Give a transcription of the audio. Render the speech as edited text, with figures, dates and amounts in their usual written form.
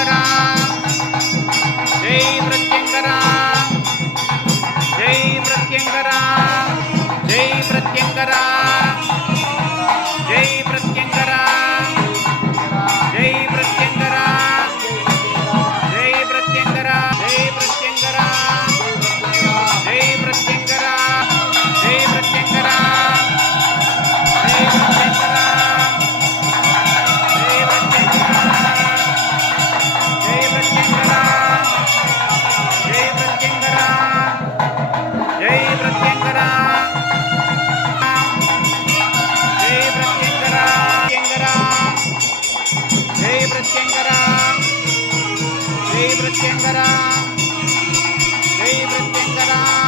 ಪ್ರತ್ಯಂಗರ ಜೈ ಪ್ರತ್ಯಂಗರ ಜೈ ಪ್ರತ್ಯಂಗರ ಜೈ ಪ್ರತ್ಯಂಗರ ಜೈ ಪ್ರತ್ಯಂಗರ ಜೈ ಪ್ರತ್ಯಂಗರ ಜೈ ಪ್ರತ್ಯಂಗರ ಜೈ ಪ್ರತ್ಯಂಗರ ಜೈ ಪ್ರತ್ಯಂಗರ ಜೈ ಪ್ರತ್ಯಂಗರ जय प्रत्यंगरा जय प्रत्यंगरा